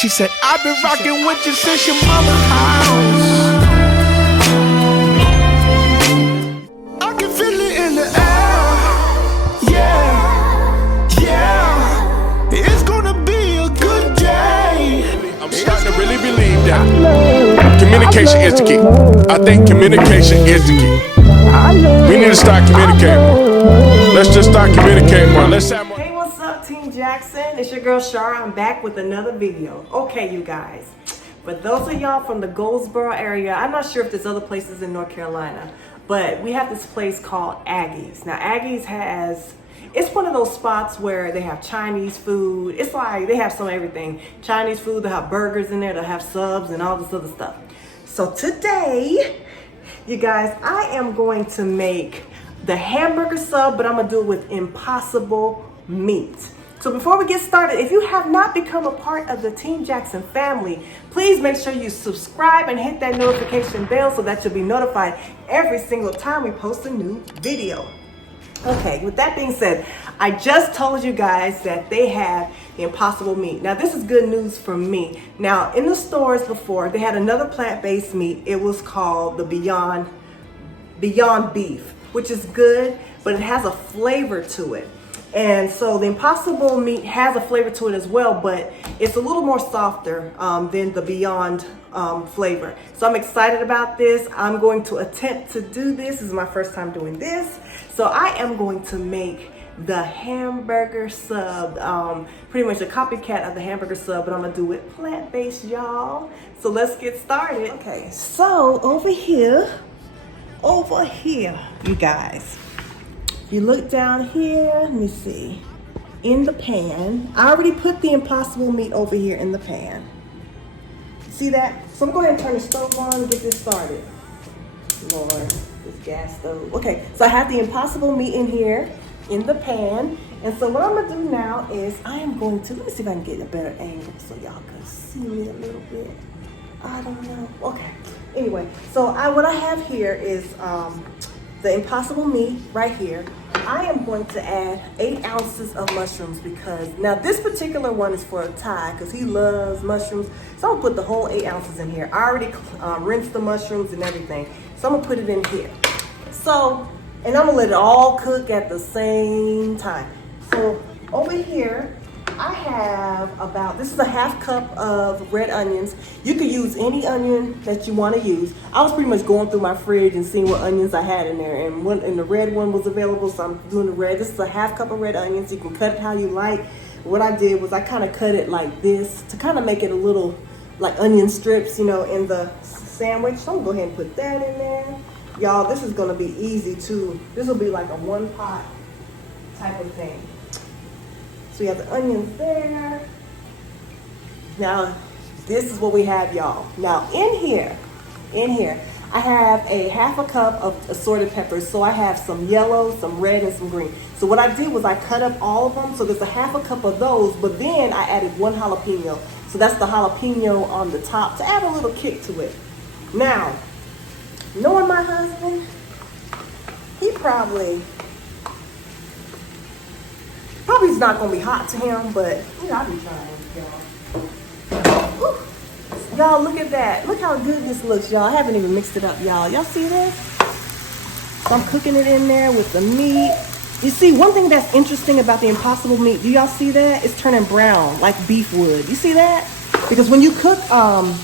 She said, I've been rocking with you since your mama's house. I can feel it in the air. Yeah, yeah. It's gonna be a good day. I'm starting to really believe that communication is the key. I think communication is the key. We need to start communicating more. Let's just start communicating more. Let's have more. Hey, what's up, Team Jackson? It's your girl Shara. I'm back with another video. Okay, you guys. For those of y'all from the Goldsboro area, I'm not sure if there's other places in North Carolina, but we have this place called Aggies. Now, Aggies it's one of those spots where they have Chinese food. It's like they have some everything. Chinese food, they have burgers in there, they have subs and all this other stuff. So today, you guys, I am going to make the hamburger sub, but I'm gonna do it with impossible meat. So before we get started, if you have not become a part of the Team Jackson family, please make sure you subscribe and hit that notification bell so that you'll be notified every single time we post a new video. Okay, with that being said, I just told you guys that they have the impossible meat. Now, this is good news for me. Now, in the stores before, they had another plant-based meat. It was called the Beyond Beef, which is good, but it has a flavor to it. And so the impossible meat has a flavor to it as well, but it's a little more softer than the Beyond flavor. So I'm excited about this. I'm going to attempt to do this. This is my first time doing this. So I am going to make the hamburger sub, pretty much a copycat of the hamburger sub, but I'm gonna do it plant-based, y'all. So let's get started. Okay, so over here, you guys, if you look down here, let me see, in the pan, I already put the impossible meat over here in the pan. See that? So I'm going to turn the stove on and get this started. Lord, this gas stove. Okay, so I have the impossible meat in here in the pan. And so what I'm gonna do now is I am going to, let me see if I can get a better angle so y'all can see me a little bit. I don't know. Okay. Anyway, so what I have here is the impossible meat right here. I am going to add 8 ounces of mushrooms because now this particular one is for Ty because he loves mushrooms. So I'm gonna put the whole 8 ounces in here. I already rinsed the mushrooms and everything. So I'm gonna put it in here. So, and I'm gonna let it all cook at the same time. So over here, I have this is a half cup of red onions. You could use any onion that you want to use. I was pretty much going through my fridge and seeing what onions I had in there, and the red one was available, so I'm doing the red. This is a half cup of red onions. You can cut it how you like. What I did was I kind of cut it like this to kind of make it a little like onion strips, you know, in the sandwich. So I'm gonna go ahead and put that in there. Y'all, this is gonna be easy too. This will be like a one pot type of thing. So you have the onions there. Now, this is what we have, y'all. Now, in here, I have a half a cup of assorted peppers. So I have some yellow, some red, and some green. So what I did was I cut up all of them. So there's a half a cup of those, but then I added 1 jalapeno. So that's the jalapeno on the top to add a little kick to it. Now, knowing my husband, he probably it's not gonna be hot to him, but you know, I'll be trying, y'all. Y'all, look at that. Look how good this looks, y'all. I haven't even mixed it up, y'all. Y'all see this? So I'm cooking it in there with the meat. You see, one thing that's interesting about the impossible meat, do y'all see that? It's turning brown like beef would. You see that? Because when you cook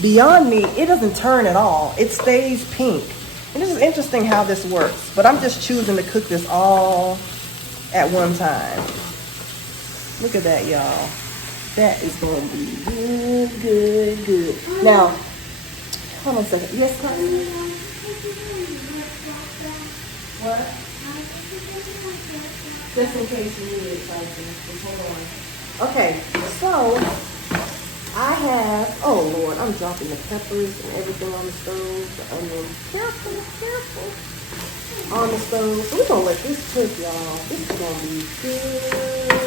Beyond Meat, it doesn't turn at all. It stays pink. And this is interesting how this works. But I'm just choosing to cook this all at one time. Look at that, y'all. That is going to be good, good, good. Now, hold on a second. Yes, honey? What? Just in case you need it, just hold on. Okay, so I have, oh Lord, I'm dropping the peppers and everything on the stove, the onions. Careful, careful. On the stove. So we're going to let this cook, y'all. This is going to be good.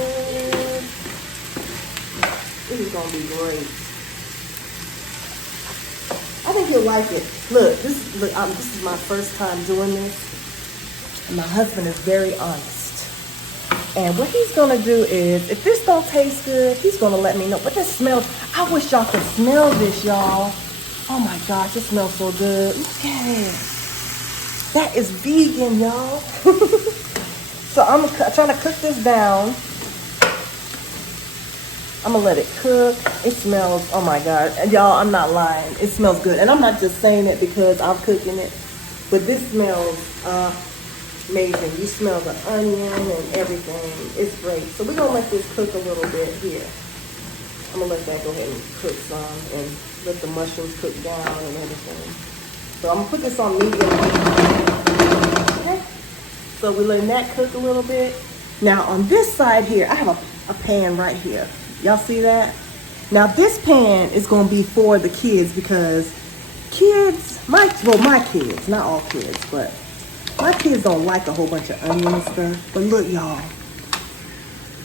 This is gonna be great. I think you'll like it. Look, this is my first time doing this. And my husband is very honest. And what he's gonna do is, if this don't taste good, he's gonna let me know. But this smells, I wish y'all could smell this, y'all. Oh my gosh, it smells so good. Look at it. That is vegan, y'all. So I'm trying to cook this down. I'm gonna let it cook. It smells, oh my God. And y'all, I'm not lying. It smells good. And I'm not just saying it because I'm cooking it, but this smells amazing. You smell the onion and everything. It's great. So we're gonna let this cook a little bit here. I'm gonna let that go ahead and cook some and let the mushrooms cook down and everything. So I'm gonna put this on medium heat. Okay. So we're letting that cook a little bit. Now on this side here, I have a pan right here. Y'all see that? Now this pan is gonna be for the kids because kids, my kids, not all kids, but my kids don't like a whole bunch of onion and stuff. But look, y'all,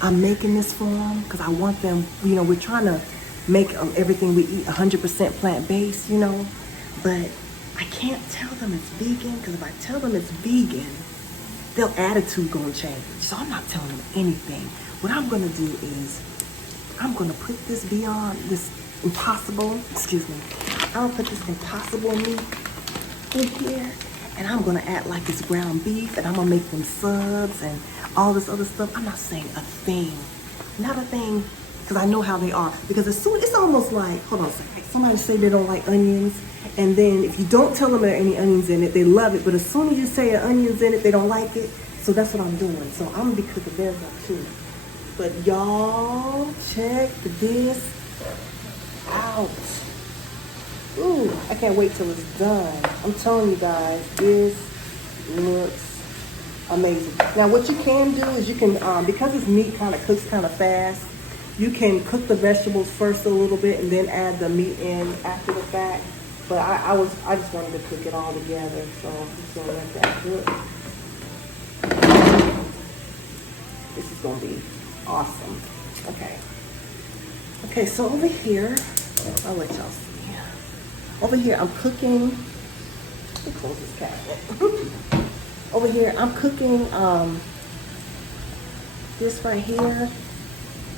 I'm making this for them because I want them, you know, we're trying to make everything we eat 100% plant-based, you know, but I can't tell them it's vegan because if I tell them it's vegan, their attitude gonna change. So I'm not telling them anything. What I'm gonna do is I'm gonna put this impossible meat in here, and I'm gonna act like it's ground beef, and I'm gonna make them subs and all this other stuff. I'm not saying a thing, not a thing, because I know how they are. Because as soon, it's almost like, hold on a second, somebody say they don't like onions, and then if you don't tell them there are any onions in it, they love it, but as soon as you say onions in it, they don't like it. So that's what I'm doing. So I'm gonna be cooking theirs up too. But y'all, check this out. Ooh, I can't wait till it's done. I'm telling you guys, this looks amazing. Now what you can do is you can, because this meat kind of cooks kind of fast, you can cook the vegetables first a little bit and then add the meat in after the fact. But I just wanted to cook it all together, so I'm just gonna let that cook. This is gonna be awesome. Okay, so over here, I'll let y'all see. Over here, I'm cooking. Let me close this cabinet. Over here, I'm cooking this right here,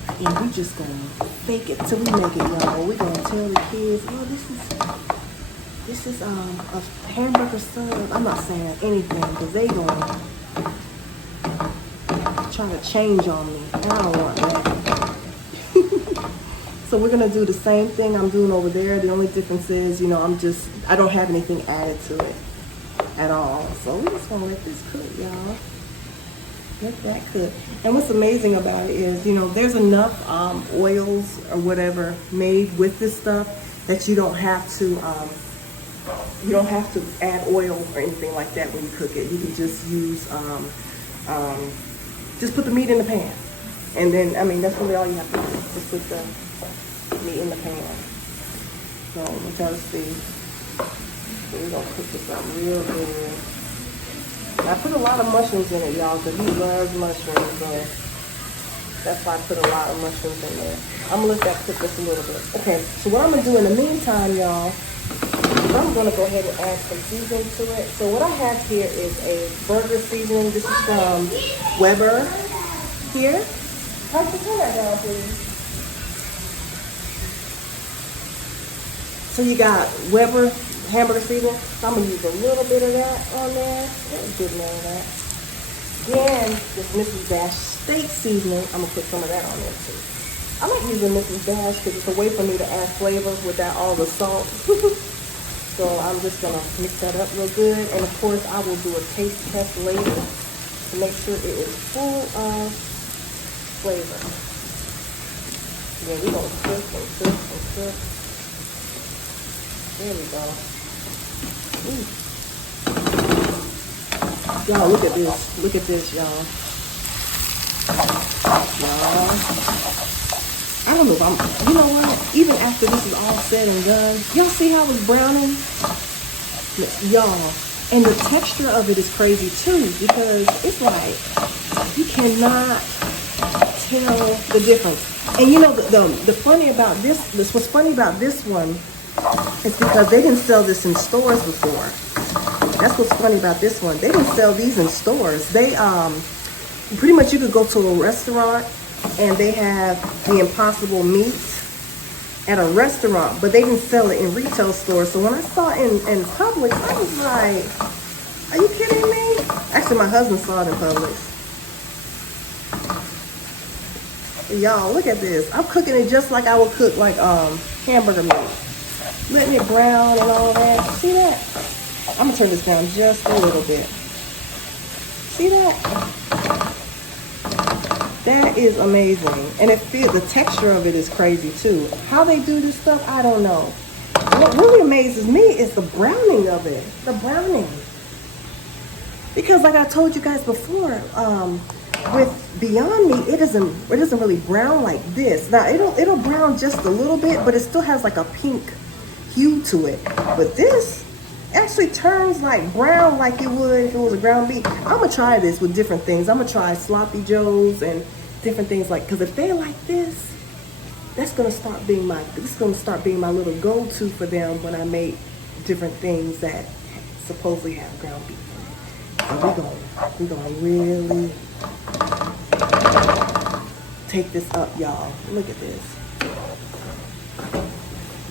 and we just gonna fake it till we make it, y'all. We're gonna tell the kids, oh, this is a hamburger sub. I'm not saying anything because they gonna try to change on me. I don't want that. So we're gonna do the same thing I'm doing over there. The only difference is, you know, I don't have anything added to it at all. So we're just gonna let this cook, y'all. Let that cook. And what's amazing about it is, you know, there's enough oils or whatever made with this stuff that you don't have to add oil or anything like that when you cook it. You can just use just put the meat in the pan, and then that's really all you have to do. Just put the meat in the pan. So let y'all see. So we're gonna cook this up real good. I put a lot of mushrooms in it, y'all, because he loves mushrooms. So that's why I put a lot of mushrooms in there. I'm gonna let that cook just a little bit. Okay, so what I'm gonna do in the meantime, y'all, is I'm gonna go ahead and add some seasoning to it. So what I have here is a burger seasoning. This is from Weber here. How can you turn that down, please? So you got Weber hamburger seasoning. So I'm gonna use a little bit of that on there. That's good amount of that. Then this Mrs. Dash steak seasoning, I'm gonna put some of that on there too. I like using Mrs. Dash because it's a way for me to add flavor without all the salt. So I'm just gonna mix that up real good. And of course I will do a taste test later to make sure it is full of flavor. Yeah, we're gonna cook and cook and cook. There we go. Ooh. Y'all, look at this. Look at this, y'all. Y'all. I don't know if I'm, you know what? Even after this is all said and done, y'all see how it's browning? Y'all. And the texture of it is crazy too, because it's like, you cannot tell the difference. And you know, the funny about what's funny about this one is because they didn't sell this in stores before. That's what's funny about this one. They didn't sell these in stores. They pretty much you could go to a restaurant and they have the Impossible meat at a restaurant, but they didn't sell it in retail stores. So when I saw it in Publix, I was like, are you kidding me? Actually, my husband saw it in Publix. Y'all, look at this. I'm cooking it just like I would cook like hamburger meat. Letting it brown and all that. See that? I'm gonna turn this down just a little bit. See that? That is amazing. And it feels, the texture of it is crazy too. How they do this stuff, I don't know. What really amazes me is the browning of it. The browning. Because like I told you guys before, with Beyond Meat, it doesn't really brown like this. Now it'll brown just a little bit, but it still has like a pink hue to it. But this actually turns like brown like it would if it was a ground beef. I'm gonna try this with different things. I'm gonna try sloppy joes and different things like, because if they're like this, this is gonna start being my little go-to for them when I make different things that supposedly have ground beef in it. So we're gonna really take this up, y'all. Look at this.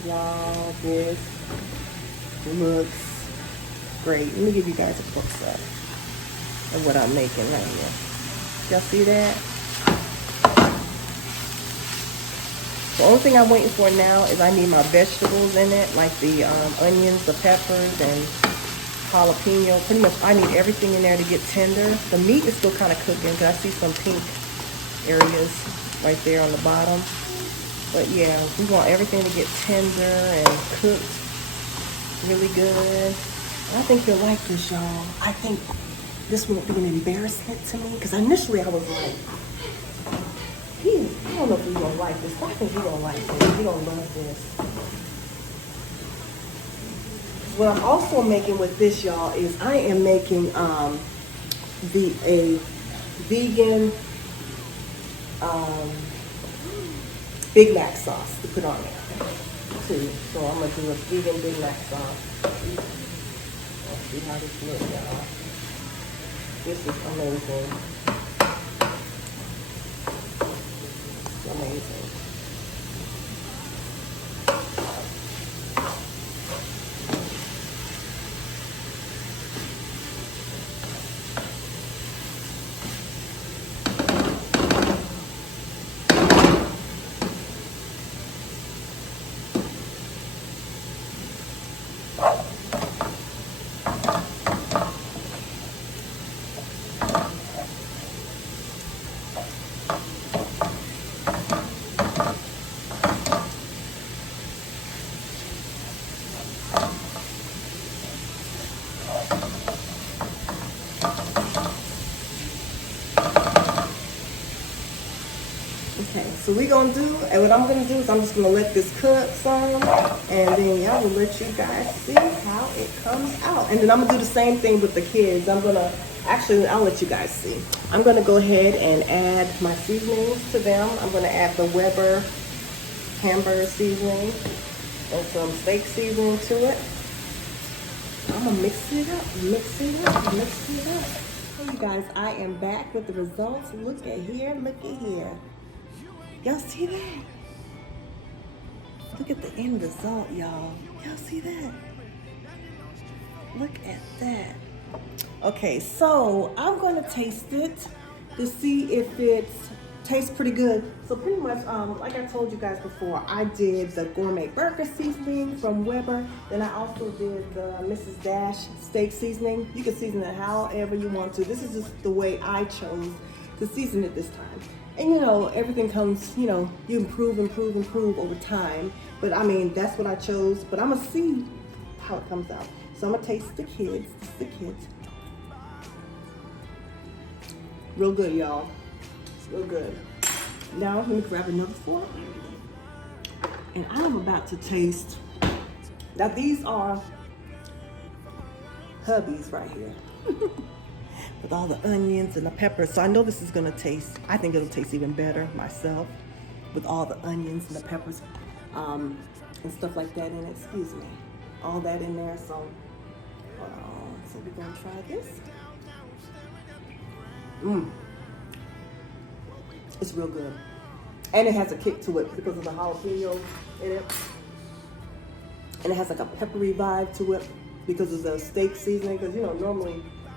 Y'all, this looks great. Let me give you guys a close up of what I'm making right here. Y'all see that? The only thing I'm waiting for now is I need my vegetables in it, like the onions, the peppers, and jalapeno. Pretty much I need everything in there to get tender. The meat is still kind of cooking because I see some pink areas right there on the bottom. But yeah, we want everything to get tender and cooked really good. And I think you'll like this, y'all. I think this won't be an embarrassment to me, because initially I was like, I don't know if he's gonna like this, but I think he's gonna like this. He's gonna love this. What I'm also making with this, y'all, is I am making a vegan Big Mac sauce to put on there too. So I'm gonna do a vegan Big Mac sauce. Let's see how this looks, y'all. This is amazing. It's amazing. So we gonna do, and what I'm gonna do is I'm just gonna let this cook some, and then y'all will let you guys see how it comes out. And then I'm gonna do the same thing with the kids. I'll let you guys see. I'm gonna go ahead and add my seasonings to them. I'm gonna add the Weber hamburger seasoning and some steak seasoning to it. I'm gonna mix it up. Hey you guys, I am back with the results. Look at here. Y'all see that? Look at the end result, y'all. Y'all see that? Look at that. Okay, so I'm gonna taste it to see if it tastes pretty good. So pretty much, like I told you guys before, I did the gourmet burger seasoning from Weber. Then I also did the Mrs. Dash steak seasoning. You can season it however you want to. This is just the way I chose to season it this time. And you know, everything comes, you know, you improve over time. But I mean, that's what I chose. But I'm gonna see how it comes out. So I'm gonna taste the kids. Real good, y'all. Real good. Now let me grab another fork. And I'm about to taste. Now these are hubbies right here. With all the onions and the peppers. So I know this is gonna taste, I think it'll taste even better myself with all the onions and the peppers and stuff like that in it. Excuse me. All that in there. So, so we're gonna try this. It's real good. And it has a kick to it because of the jalapeno in it. And it has like a peppery vibe to it because of the steak seasoning. Because you know, normally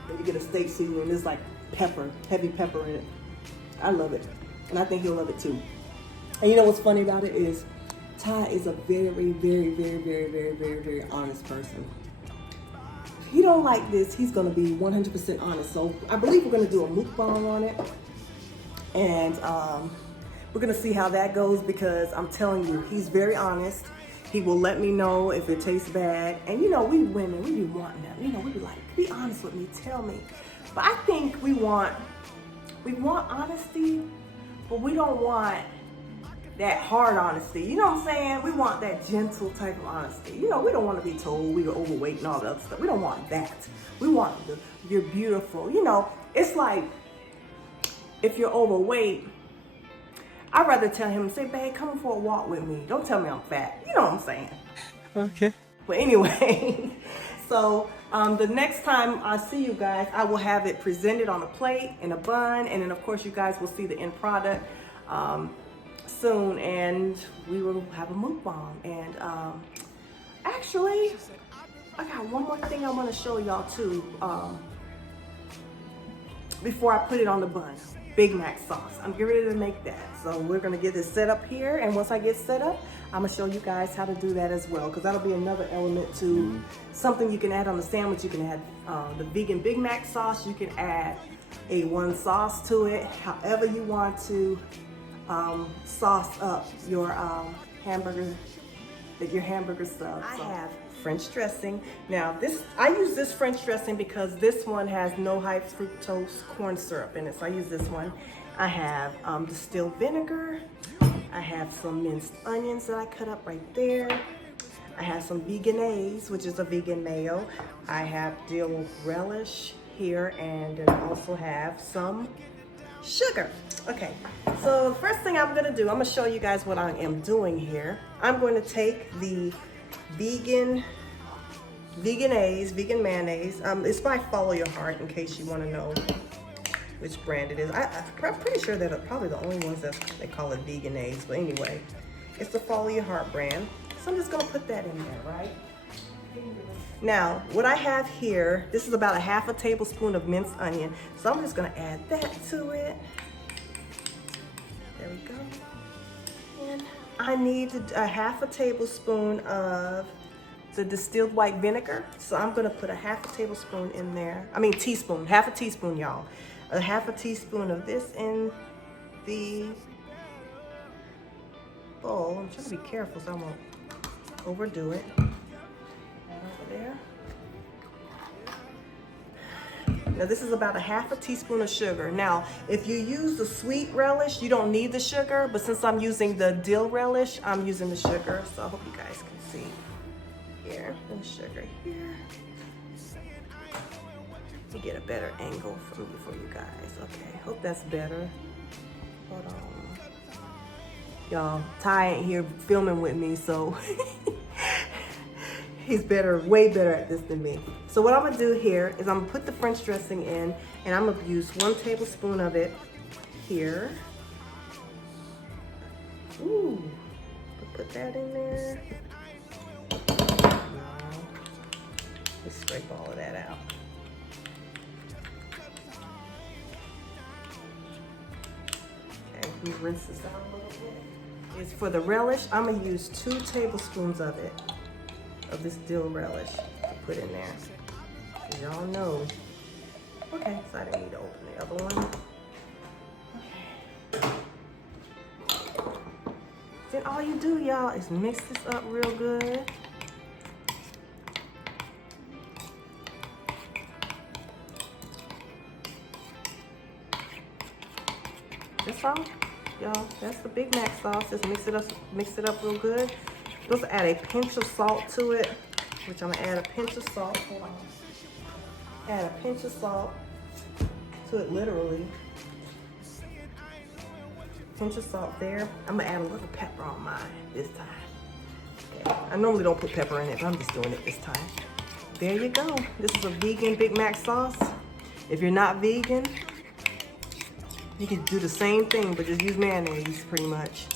when you get a steak seasoning, there's like pepper, heavy pepper in it. I love it. And I think he'll love it too. And you know what's funny about it is Ty is a very, very, very, very, very, very, very honest person. If he don't like this, he's gonna be 100% honest. So I believe we're gonna do a mukbang on it. And we're gonna see how that goes because I'm telling you, he's very honest. He will let me know if it tastes bad. And you know, we women, we be wanting that. You know, we be like, be honest with me, tell me. But I think we want honesty, but we don't want that hard honesty. You know what I'm saying? We want that gentle type of honesty. You know, we don't want to be told we were overweight and all that other stuff. We don't want that. We want you're beautiful. You know, it's like if you're overweight, I'd rather tell him, say, babe, come for a walk with me. Don't tell me I'm fat. You know what I'm saying? Okay. But anyway, so the next time I see you guys, I will have it presented on a plate, in a bun, and then of course you guys will see the end product soon, and we will have a mukbang. And actually, I got one more thing I want to show y'all too before I put it on the bun. Big Mac sauce. I'm getting ready to make that. So we're gonna get this set up here, and once I get set up, I'm gonna show you guys how to do that as well, because that'll be another element to something you can add on the sandwich. You can add the vegan Big Mac sauce. You can add A1 sauce to it, however you want to sauce up your hamburger subs. I have French dressing. Now I use this French dressing because this one has no high fructose corn syrup in it, so I use this one. I have distilled vinegar. I have some minced onions that I cut up right there. I have some veganese, which is a vegan mayo. I have dill relish here, and then I also have some sugar. Okay, so the first thing I'm gonna do, I'm gonna show you guys what I am doing here. I'm going to take the vegan mayonnaise. It's by Follow Your Heart, in case you want to know which brand it is. I'm pretty sure they're probably the only ones that they call it veganese, but anyway, it's the Follow Your Heart brand. So I'm just gonna put that in there, right? Now, what I have here, this is about a half a tablespoon of minced onion. So I'm just gonna add that to it. There we go. And I need a half a tablespoon of the distilled white vinegar. So I'm gonna put a half a tablespoon in there. I mean teaspoon, half a teaspoon, y'all. A half a teaspoon of this in the bowl. I'm trying to be careful so I won't overdo it. Over there. Now this is about a half a teaspoon of sugar. Now, if you use the sweet relish, you don't need the sugar, but since I'm using the dill relish, I'm using the sugar. So I hope you guys can see here, and the sugar here. To get a better angle for you guys. Okay, hope that's better. Hold on. Y'all, Ty ain't here filming with me, so he's way better at this than me. So what I'm gonna do here is I'm gonna put the French dressing in, and I'm gonna use 1 tablespoon of it here. Ooh, put that in there. Let's scrape all of that out. Okay, let me rinse this out a little bit. It's for the relish, I'm gonna use 2 tablespoons of it, of this dill relish to put in there. As y'all know. Okay, so I didn't need to open the other one. Okay. Then all you do, y'all, is mix this up real good. That's all, y'all. That's the Big Mac sauce. Just mix it up real good. Just add a pinch of salt to it, which I'm gonna add a pinch of salt. Hold on. Add a pinch of salt to it, literally. Pinch of salt there. I'm gonna add a little pepper on mine this time. Okay. I normally don't put pepper in it, but I'm just doing it this time. There you go. This is a vegan Big Mac sauce. If you're not vegan, You can do the same thing, but just use mayonnaise pretty much.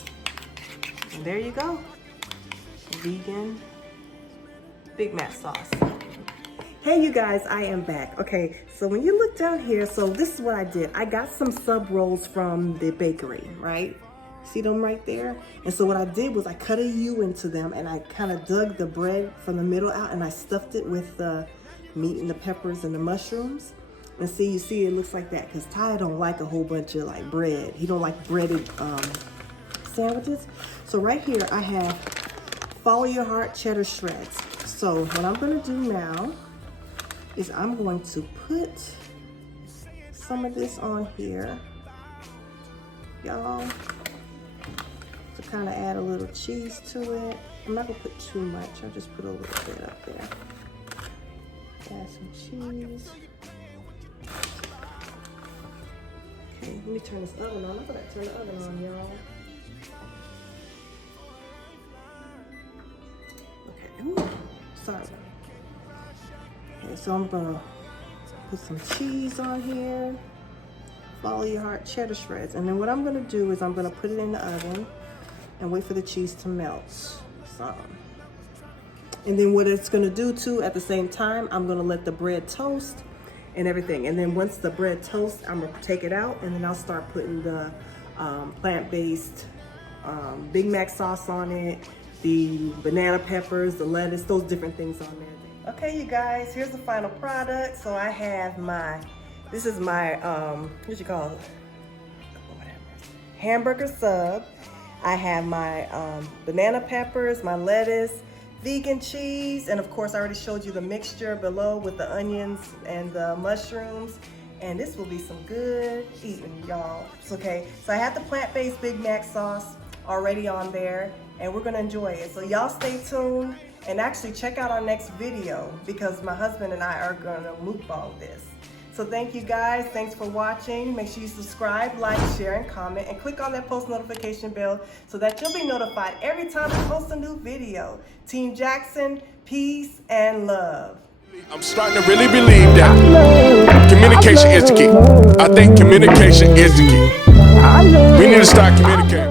And there you go. Vegan Big Mac sauce. Hey you guys, I am back. Okay, so when you look down here, so this is what I did. I got some sub rolls from the bakery, right? See them right there? And so what I did was I cut a U into them and I kind of dug the bread from the middle out and I stuffed it with the meat and the peppers and the mushrooms. And see, you see it looks like that because Ty don't like a whole bunch of like bread. He don't like breaded sandwiches. So right here I have Follow Your Heart cheddar shreds. So what I'm gonna do now is I'm going to put some of this on here, y'all, to kind of add a little cheese to it. I'm not gonna put too much, I'll just put a little bit up there. Add some cheese. Okay, let me turn this oven on. I forgot to turn the oven on, y'all. Okay, ooh, sorry. Okay, so I'm gonna put some cheese on here. Follow Your Heart cheddar shreds. And then what I'm gonna do is I'm gonna put it in the oven and wait for the cheese to melt some. And then what it's gonna do too, at the same time, I'm gonna let the bread toast and everything. And then once the bread toasts, I'm gonna take it out and then I'll start putting the plant-based Big Mac sauce on it, the banana peppers, the lettuce, those different things on there. Okay, you guys, here's the final product. So I have my, this is my, what you call it? Hamburger sub. I have my banana peppers, my lettuce, vegan cheese, and of course I already showed you the mixture below with the onions and the mushrooms. And this will be some good eating, y'all. It's okay. So I have the plant-based Big Mac sauce already on there, and we're gonna enjoy it. So y'all stay tuned and actually check out our next video because my husband and I are gonna mukbang this. So thank you guys, thanks for watching. Make sure you subscribe, like, share, and comment, and click on that post notification bell so that you'll be notified every time I post a new video. Team Jackson, peace and love. I'm starting to really believe that communication is the key. I think communication is the key. We need to start communicating.